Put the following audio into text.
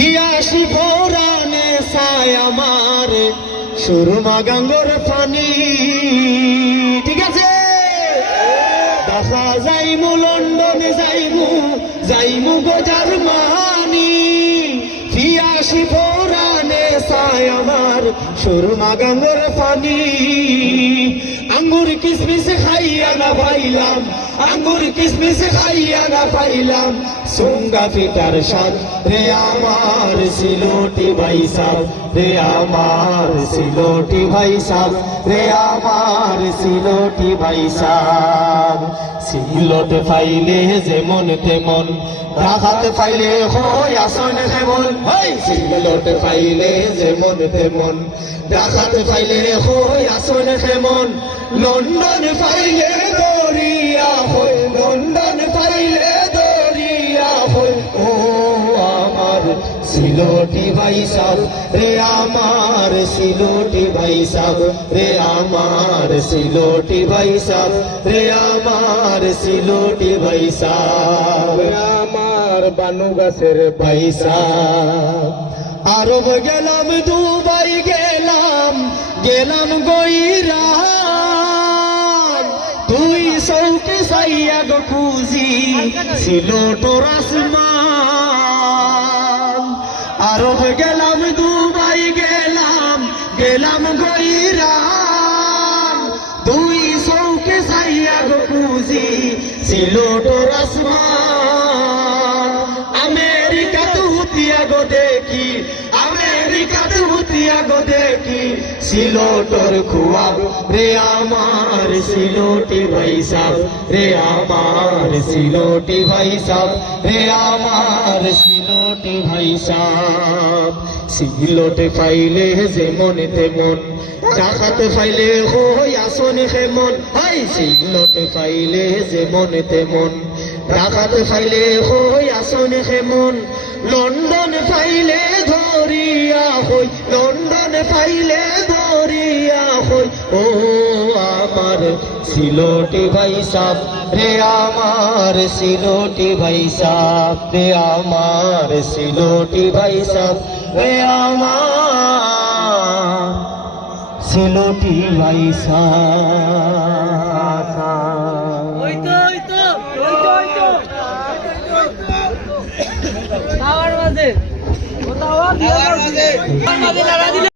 ছিয়াশি পৌরাণে সায় আমার সুরমা গাঙ্গর ফানি। ঠিক আছে, দেখা যাইমু লন্ডনে যাইমু গো জার্মানি। ছিয়াশি পৌরাণে সায় আমার সুরমা গাঙ্গর ফানি। আঙ্গুর কিসমিস খাইয়া না পাইলাম, আঙ্গুর কিসমিস খাইয়া না পাইলাম, সুঙ্গা ফিটার সাথ রে আমার সিলোটি ভাই সাহ, রে আমার সিলোটি ভাই সাহ, রে আমার সিলোটি ভাই সাহ। সিলোট ফাইলে যেমন তেমন, রাখাত ফাইলে হয় আসন যেমন। সিলোট ফাইলে যেমন তেমন, রাখাত ফাইলে হয় আসন যেমন। লন্ডন ফাইলে দরিয়া হয়, লন্ডন ফাইলে দরিয়া হয়। ও আমার সিলোটি ভাই সাহ, রে আমার সিলোটি ভাই সাহ, রে আমার সিলোটি ভাই সাহ, রে আমার সিলোটি ভাই সাহ, আমার বানু গাছের ভাই সাহ। আরব গেলাম, দুবাই গেলাম, গেলাম গইরা, তুই সৌকে সাইয়া গো খুঁজি সিলোটোর আসমান। আরব গেলাম, দুবাই গেলাম, গেলাম গইরা, তুই সৌকে সাইয়া গো খুঁজি সিলোটোর আসমান। আমেরিকা তো হুতিয়া গো দেখি, আমেরিকা তো হুতিয়া গো দেখি, সিলোটোর খুয়াব রে আমার সিলোটি ভাই সাহ, রে আমার সিলোটি ভাই সাহ, রে আমার সিলোটি ভাই সাহ। সিলোটে ফাইলে যেমন তেমন, চাকাতে ফাইলে হই আসন খেমন। হাই সিলোটে ফাইলে যেমন তেমন, ঢাকাতে ফাইলে হই আসন খেমন। লন্ডন ফাইলে ধরিয়া হই, লন্ডন ফাইলে ধরিয়া হই। ও আমার সিলোটি ভাই সাহ, রে আমার সিলোটি ভাই সাহ, রে আমার সিলোটি ভাই সাহ, রে আমার সিলোটি ভাই সাহ।